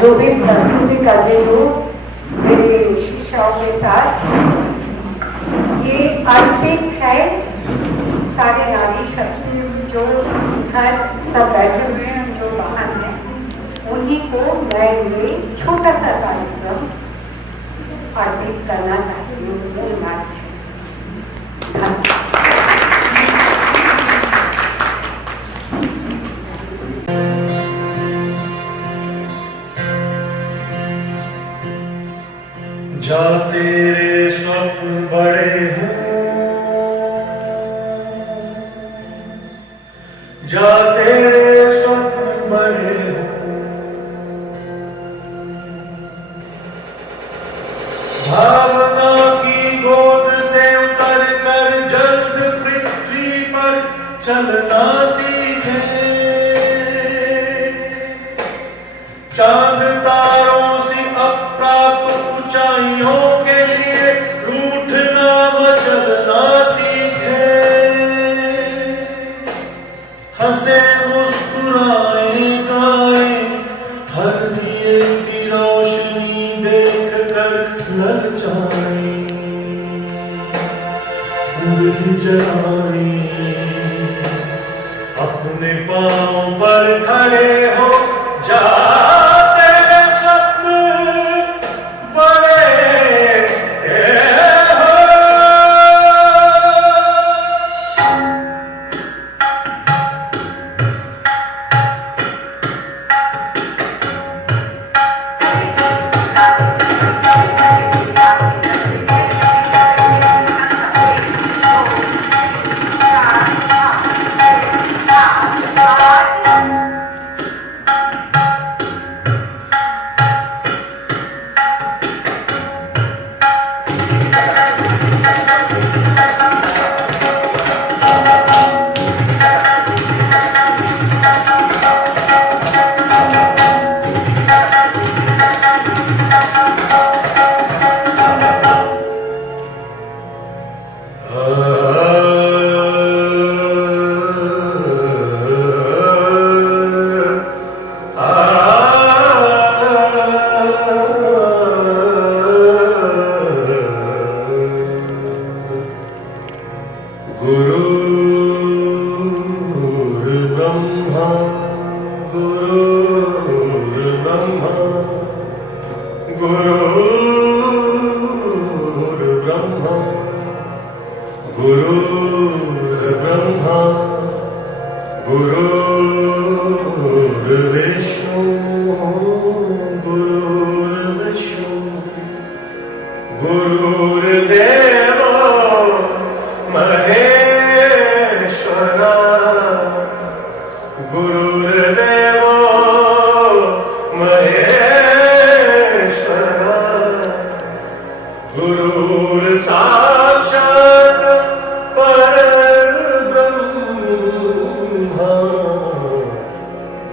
जो भी प्रस्तुति कर रही हूँ मेरे शिष्यों के साथ, ये अर्पित है सारे नारी शक्ति जो घर सब बैठे हुए हैं, जो बाहर हैं, उन्हीं को मैं ये छोटा सा कार्यक्रम अर्पित करना चाहती हूँ। नारी शक्ति जा तेरे स्वप्न बड़े हों, जा तेरे स्वप्न बड़े हों, भावना की गोद से उतर कर जल्द पृथ्वी पर चलना सीखे, चांद तारों से अप्राप्त ऊंचाइयों के लिए रूठना मचलना सीखे, हंसे मुस्कुराए गाए हर दिए की रोशनी देख कर ललचाए, उंगली जलाए, अपने पांव पर खड़े हो, जा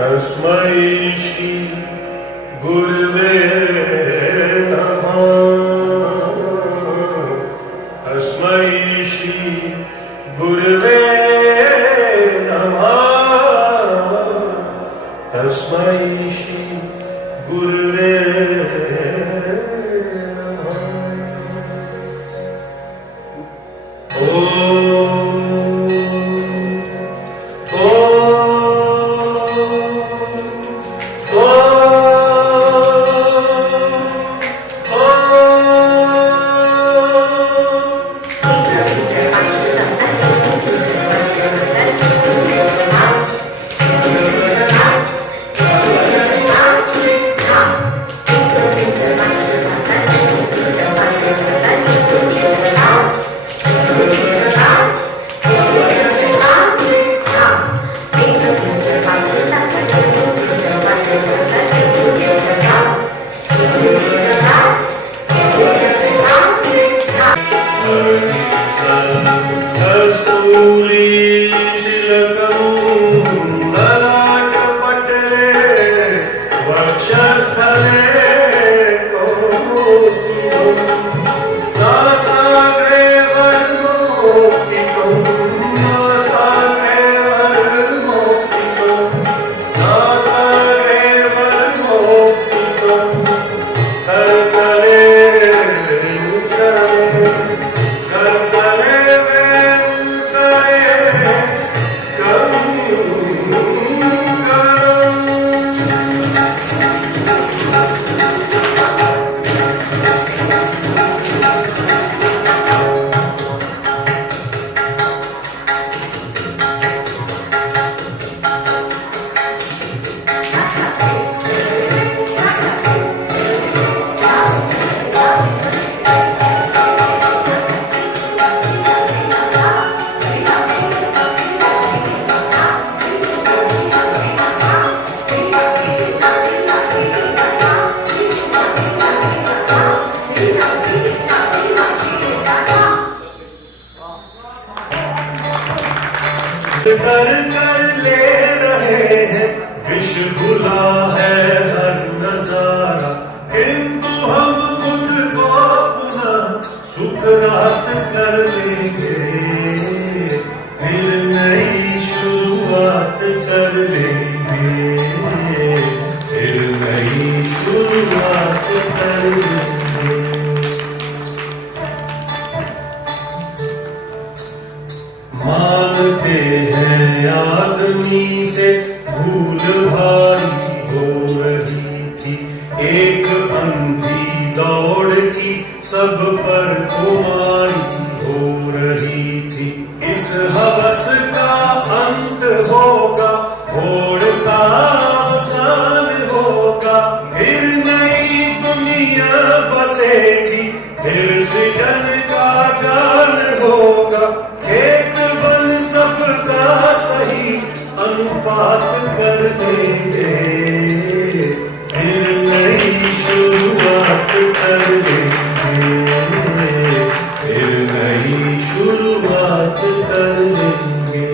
तस्मै श्री गुरुवे नमः, तस्मै श्री गुरुवे नमः, तस्मै श्री गुरुवे नमः। कर कर ले रहे हैं विष भुला है हर नजारा, किंतु हम खुद को अपना सुखरात कर लेंगे, फिर नई शुरुआत कर लेंगे, फिर नई शुरुआत कर लेंगे। मानते हैं आदमी से भूल भारी हो रही थी, एक अंधी दौड़ की सब पर कुमारी हो रही थी। इस हवस का अंत होगा, होड़ का अवसान होगा, फिर नई दुनिया बसेगी, फिर सृजन का जान होगा, खेत बन सबका सही अनुपात कर देंगे, फिर नई शुरुआत कर लेंगे, फिर नई शुरुआत कर लेंगे।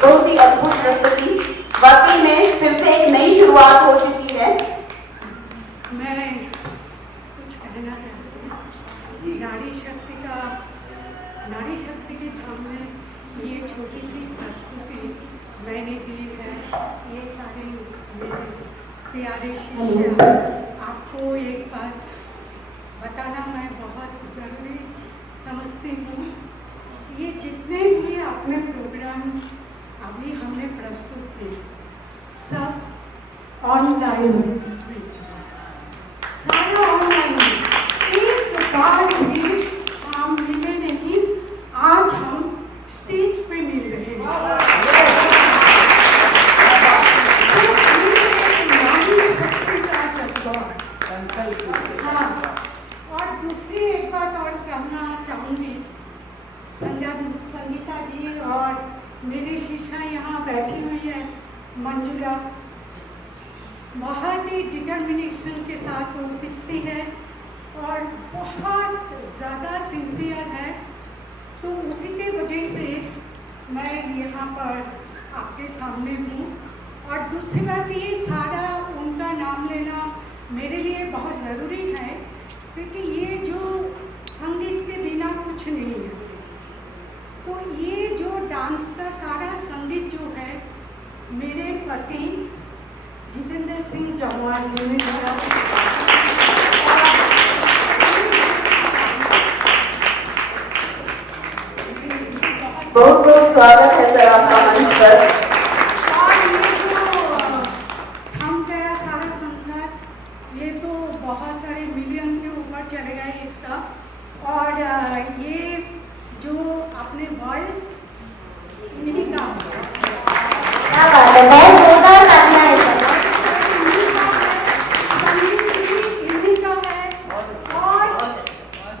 बहुत ही अद्भुत प्रस्तुति। वाकई में फिर से एक नई शुरुआत हो चुकी है। मैं कुछ कहना चाहती हूँ। नारी शक्ति के सामने ये छोटी सी प्रस्तुति मैंने दी है। ये सारे मेरे प्यारे शिष्य, आपको एक बात बताना मैं बहुत ज़रूरी समझती हूँ। ये जितने भी अपने प्रोग्राम अभी हमने प्रस्तुत किए सब ऑनलाइन, सारा ऑनलाइन। एक बार भी हम मिले नहीं, आज हम स्टेज पे मिल रहे हैं। नारी शक्ति का जज्बा। हाँ, और दूसरी एक बात और कहना चाहूँगी, संगीता जी और मेरी शिष्या यहाँ बैठी हुई है, मंजुला, बहुत ही डिटर्मिनेशन के साथ वो सीखती है और बहुत ज़्यादा सिंसियर है। तो उसी के वजह से मैं यहाँ पर आपके सामने हूँ। और दूसरी बात, ये सारा उनका नाम लेना मेरे लिए बहुत ज़रूरी है, क्योंकि ये जो संगीत के बिना कुछ नहीं है। तो ये जो डांस का सारा संगीत जो है, मेरे पति जितेंद्र सिंह जम्वाल जी ने दिया। बहुत बहुत स्वागत है सर आपका मंच पर। और ये जो हम गया सारा संसार, ये तो बहुत सारे मिलियन के ऊपर चले गए इसका। और ये जो अपने वॉइस, इन्हीं का क्या बात है, बहुत जोरदार तालियां हैं सर। इन्हीं का है। और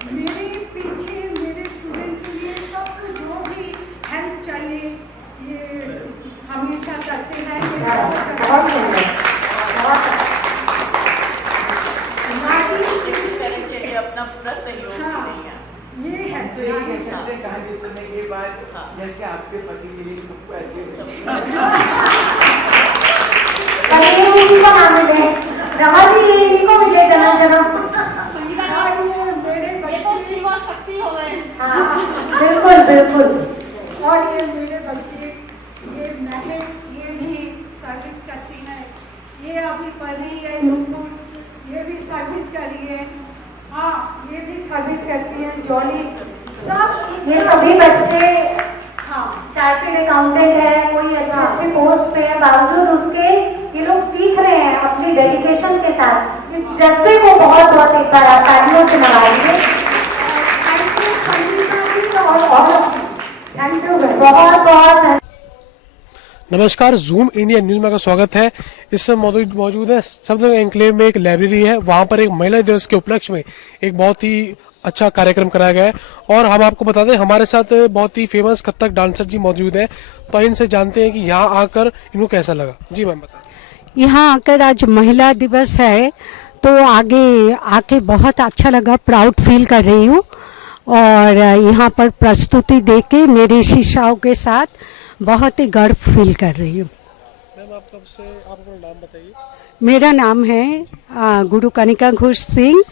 मेरे पीछे मेरे स्टूडेंट के लिए सबको जो भी हेल्प चाहिए ये हमेशा करते हैं। बहुत सुंदर। अपना पूरा सहयोग देंगे। ये है तो ये कह सकते हैं कहानी सुनने के बाद, जैसे आपके पति के लिए सबको ऐसे इसी का नाम मिले, रमा जी इनको मिले जन्म जन्म। मेरे बच्चे शक्ति हो गए। हाँ बिल्कुल बिल्कुल। और ये मेरे बच्चे, ये मैंने ये भी सर्विस करती है। ये अभी पढ़ रही है नूपुर, ये भी सर्विस कर रही है। हाँ, ये भी सर्विस करती है जॉली। सब ये सभी बच्चे हाँ चार्टेड अकाउंटेंट है, कोई अच्छे पोस्ट पे है, बावजूद उसके ये लोग सीख रहे हैं अपनी डेडिकेशन के साथ। इस जज्बे को बहुत बहुत एक बार तालियों से नवाजिए। थैंक यू बहुत बहुत नमस्कार, जूम इंडिया न्यूज़ में आपका स्वागत है। इस समय मौजूद है शब्द एन्क्लेव में एक लाइब्रेरी है, वहाँ पर एक महिला दिवस के उपलक्ष्य में एक बहुत ही अच्छा कार्यक्रम कराया गया है। और हम आपको बता दें, हमारे साथ बहुत ही फेमस कथक डांसर जी मौजूद हैं, तो इनसे जानते हैं कि यहाँ आकर इनको कैसा लगा। जी मैम बताएं। यहाँ आकर आज महिला दिवस है, तो आगे आके बहुत अच्छा लगा, प्राउड फील कर रही हूँ। और यहाँ पर प्रस्तुति देके मेरी शिष्याओं के साथ बहुत ही गर्व फील कर रही हूँ। मैम आप कब से, आप अपना नाम बताइए। मेरा नाम है गुरु कनिका घोष सिंह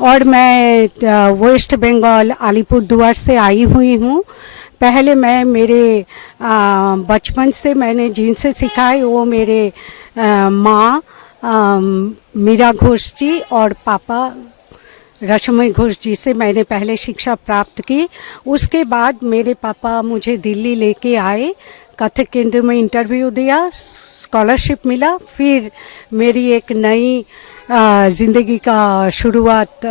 और मैं वेस्ट बंगाल अलीपुरदुआर से आई हुई हूँ। पहले मैं मेरे बचपन से मैंने जिनसे सीखा है वो मेरे माँ मीरा घोष जी और पापा रश्मि घोष जी से मैंने पहले शिक्षा प्राप्त की। उसके बाद मेरे पापा मुझे दिल्ली लेके आए, कथक केंद्र में इंटरव्यू दिया, स्कॉलरशिप मिला, फिर मेरी एक नई ज़िंदगी का शुरुआत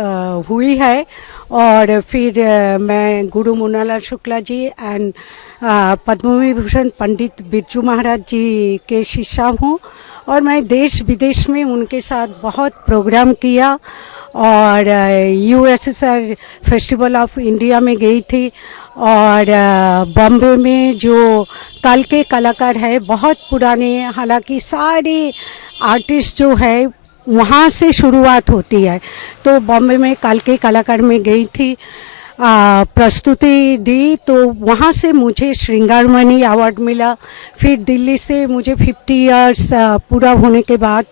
हुई है। और फिर मैं गुरु मुन्नालाल शुक्ला जी एंड पद्म विभूषण पंडित बिरजू महाराज जी के शिष्या हूँ। और मैं देश विदेश में उनके साथ बहुत प्रोग्राम किया और यूएसएसआर फेस्टिवल ऑफ इंडिया में गई थी। और बॉम्बे में जो कल के कलाकार है बहुत पुराने, हालांकि सारे आर्टिस्ट जो है वहाँ से शुरुआत होती है। तो बॉम्बे में कल के कलाकार में गई थी, प्रस्तुति दी, तो वहाँ से मुझे श्रृंगारमणि अवार्ड मिला। फिर दिल्ली से मुझे 50 इयर्स पूरा होने के बाद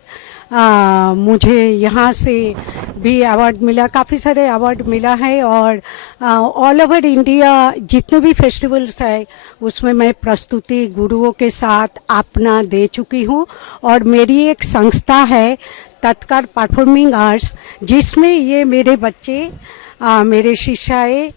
मुझे यहाँ से भी अवार्ड मिला, काफ़ी सारे अवार्ड मिला है। और ऑल ओवर इंडिया जितने भी फेस्टिवल्स है उसमें मैं प्रस्तुति गुरुओं के साथ अपना दे चुकी हूँ। और मेरी एक संस्था है तत्कार परफॉर्मिंग आर्ट्स, जिसमें ये मेरे बच्चे मेरे शिष्याएँ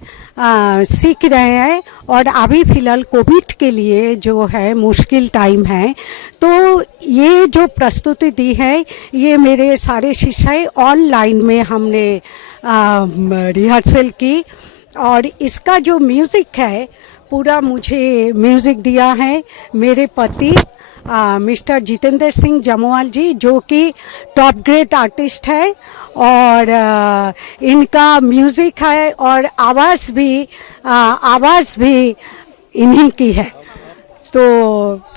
सीख रहे हैं। और अभी फ़िलहाल कोविड के लिए जो है मुश्किल टाइम है, तो ये जो प्रस्तुति दी है ये मेरे सारे शिष्याएँ ऑनलाइन में हमने रिहर्सल की। और इसका जो म्यूज़िक है पूरा मुझे म्यूज़िक दिया है मेरे पति मिस्टर जितेंद्र सिंह जमवाल जी, जो कि टॉप ग्रेड आर्टिस्ट है। और इनका म्यूज़िक है और आवाज़ भी इन्हीं की है। तो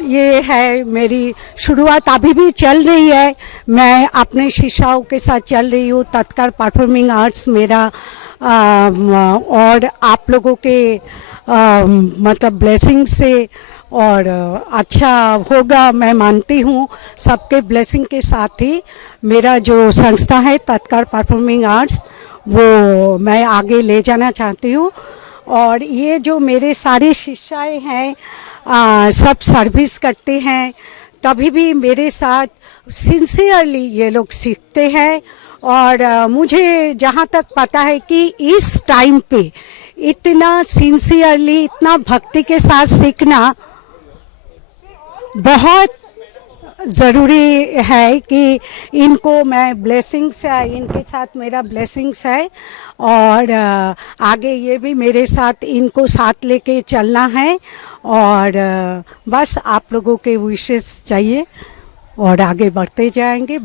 ये है मेरी शुरुआत, अभी भी चल रही है। मैं अपने शिष्यों के साथ चल रही हूँ। तत्कार परफॉर्मिंग आर्ट्स मेरा और आप लोगों के मतलब ब्लेसिंग से और अच्छा होगा, मैं मानती हूँ। सबके ब्लेसिंग के साथ ही मेरा जो संस्था है तत्कार परफॉर्मिंग आर्ट्स वो मैं आगे ले जाना चाहती हूँ। और ये जो मेरे सारे शिष्याएँ हैं सब सर्विस करते हैं, तभी भी मेरे साथ सिंसियरली ये लोग सीखते हैं। और मुझे जहाँ तक पता है कि इस टाइम पे इतना सिंसियरली, इतना भक्ति के साथ सीखना बहुत ज़रूरी है कि इनको मैं ब्लेसिंग्स है, इनके साथ मेरा ब्लेसिंग्स है। और आगे ये भी मेरे साथ इनको साथ लेके चलना है। और बस आप लोगों के विशेष चाहिए और आगे बढ़ते जाएंगे।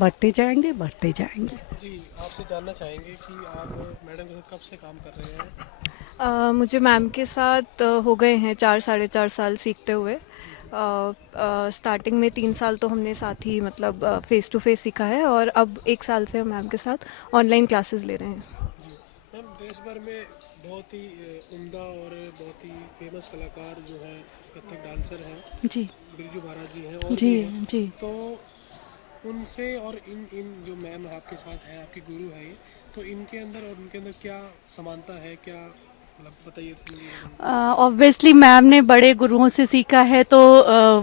जी, आपसे जानना चाहेंगे कि आप मैडम के साथ कब से काम कर रहे हैं? मुझे मैम के साथ हो गए हैं 4-4.5 साल सीखते हुए। स्टार्टिंग में 3 साल तो हमने साथ ही मतलब फेस टू फेस सीखा है, और अब 1 साल से हम मैम के साथ ऑनलाइन क्लासेस ले रहे हैं। मैम, देश भर में बहुत ही उम्दा और बहुत ही फेमस कलाकार जो हैं कथक डांसर हैं जी, बिरजू महाराज जी हैं और जी भी हैं। जी। तो उनसे और इन जो मैम आपके साथ हैं, आपके गुरु हैं, तो इनके अंदर और उनके अंदर क्या समानता है, क्या मतलब बताइए। ऑब्वियसली मैम ने बड़े गुरुओं से सीखा है, तो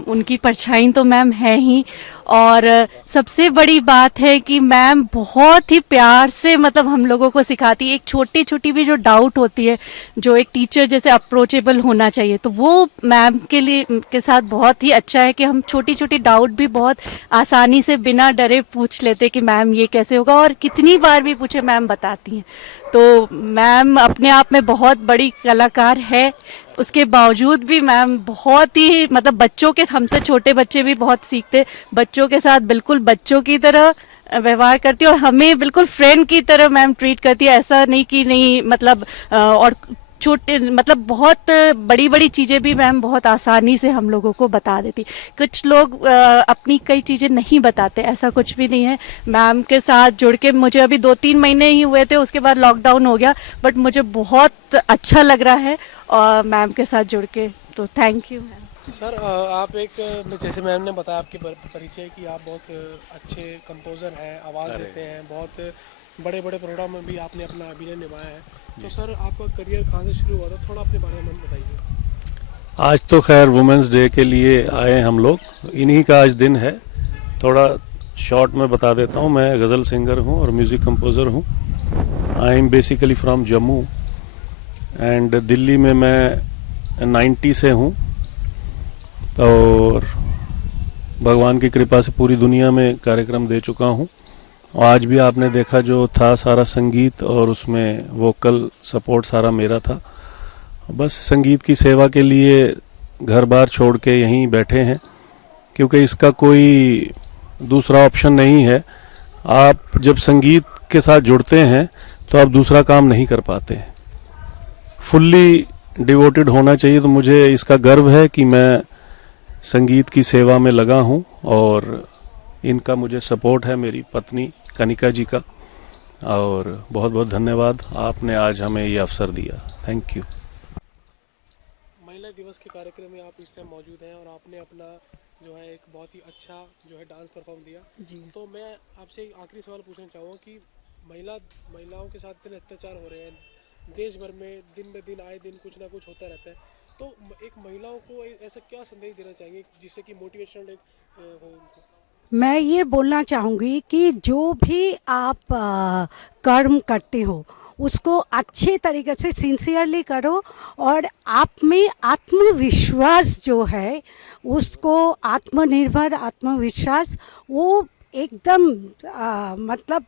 उनकी परछाई तो मैम है ही। और सबसे बड़ी बात है कि मैम बहुत ही प्यार से मतलब हम लोगों को सिखाती है। एक छोटी छोटी भी जो डाउट होती है, जो एक टीचर जैसे अप्रोचेबल होना चाहिए, तो वो मैम के लिए के साथ बहुत ही अच्छा है कि हम छोटी छोटी डाउट भी बहुत आसानी से बिना डरे पूछ लेते कि मैम ये कैसे होगा, और कितनी बार भी पूछे मैम बताती हैं। तो मैम अपने आप में बहुत बड़ी कलाकार है, उसके बावजूद भी मैम बहुत ही मतलब बच्चों के, हमसे छोटे बच्चे भी बहुत सीखते, बच्चों के साथ बिल्कुल बच्चों की तरह व्यवहार करती है और हमें बिल्कुल फ्रेंड की तरह मैम ट्रीट करती है। ऐसा नहीं कि नहीं मतलब और छोटे मतलब बहुत बड़ी बड़ी चीज़ें भी मैम बहुत आसानी से हम लोगों को बता देती। कुछ लोग अपनी कई चीज़ें नहीं बताते, ऐसा कुछ भी नहीं है। मैम के साथ जुड़ के मुझे अभी 2-3 महीने ही हुए थे, उसके बाद लॉकडाउन हो गया, बट मुझे बहुत अच्छा लग रहा है और मैम के साथ जुड़ के, तो थैंक यू मैम। सर, आप एक जैसे मैम ने बताया आपके परिचय कि आप बहुत अच्छे कंपोज़र हैं, आवाज़ देते हैं, बहुत बड़े बड़े प्रोग्राम में भी आपने अपना अभिनय निभाया है। तो सर, आपका करियर कहाँ से शुरू हुआ था, थोड़ा अपने बारे में बताइए। आज तो खैर वुमेंस डे के लिए आए हम लोग, इन्हीं का आज दिन है। थोड़ा शॉर्ट में बता देता हूँ। मैं गज़ल सिंगर हूँ और म्यूज़िक कंपोज़र हूँ। I am basically from Jammu and Delhi में मैं 90 से हूँ, और भगवान की कृपा से पूरी दुनिया में कार्यक्रम दे चुका हूँ। और आज भी आपने देखा जो था सारा संगीत, और उसमें वोकल सपोर्ट सारा मेरा था। बस संगीत की सेवा के लिए घर बार छोड़ के यहीं बैठे हैं, क्योंकि इसका कोई दूसरा ऑप्शन नहीं है। आप जब संगीत के साथ जुड़ते हैं तो आप दूसरा काम नहीं कर पाते, फुल्ली डिवोटेड होना चाहिए। तो मुझे इसका गर्व है कि मैं संगीत की सेवा में लगा हूँ और इनका मुझे सपोर्ट है, मेरी पत्नी कनिका जी का, और बहुत बहुत धन्यवाद, आपने आज हमें ये अवसर दिया। Thank you. महिला दिवस के कार्यक्रम में आप इस टाइम मौजूद हैं और आपने अपना जो है एक बहुत ही अच्छा जो है डांस परफॉर्म दिया जी। तो मैं आपसे एक आखिरी सवाल पूछना चाहूँगा कि महिलाओं के साथ इतने अत्याचार हो रहे हैं देश भर में, दिन ब दिन आए दिन कुछ ना कुछ होता रहता है, तो एक महिलाओं को ऐसा क्या संदेश देना चाहिए जिससे कि मोटिवेशनल हो उनको? मैं ये बोलना चाहूँगी कि जो भी आप कर्म करते हो उसको अच्छे तरीके से सिंसियरली करो, और आप में आत्मविश्वास जो है उसको, आत्मनिर्भर आत्मविश्वास, वो एकदम मतलब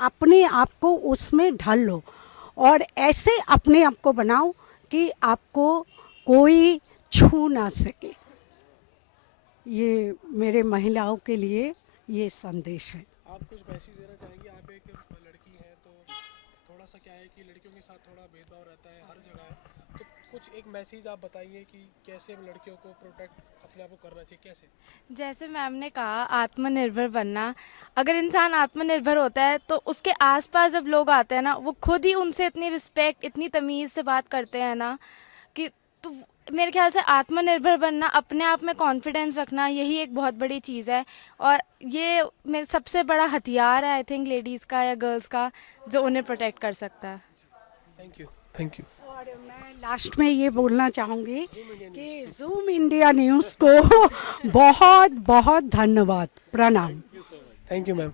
अपने आप को उसमें ढाल लो और ऐसे अपने आप को बनाओ कि आपको कोई छू ना सके। ये मेरे महिलाओं के लिए ये संदेश है। आप कुछ मैसेज देना चाहेंगे? आप एक लड़की हैं तो थोड़ा सा क्या है कि लड़कियों के साथ थोड़ा भेदभाव रहता है हर जगह है, तो कुछ एक मैसेज आप बताइए कि कैसे हम लड़कियों को प्रोटेक्ट अपने आप को करना चाहिए, कैसे? जैसे मैम ने कहा आत्मनिर्भर बनना, अगर इंसान आत्मनिर्भर होता है तो उसके आसपास जब लोग आते हैं ना, वो खुद ही उनसे इतनी रिस्पेक्ट, इतनी तमीज़ से बात करते हैं ना कि, तो मेरे ख्याल से आत्मनिर्भर बनना, अपने आप में कॉन्फिडेंस रखना, यही एक बहुत बड़ी चीज़ है, और ये मेरे सबसे बड़ा हथियार है आई थिंक लेडीज़ का या गर्ल्स का, जो उन्हें प्रोटेक्ट कर सकता है। Thank you, thank you. और मैं लास्ट में ये बोलना चाहूँगी कि जूम इंडिया न्यूज़ को बहुत बहुत धन्यवाद, प्रणाम। Thank you ma'am.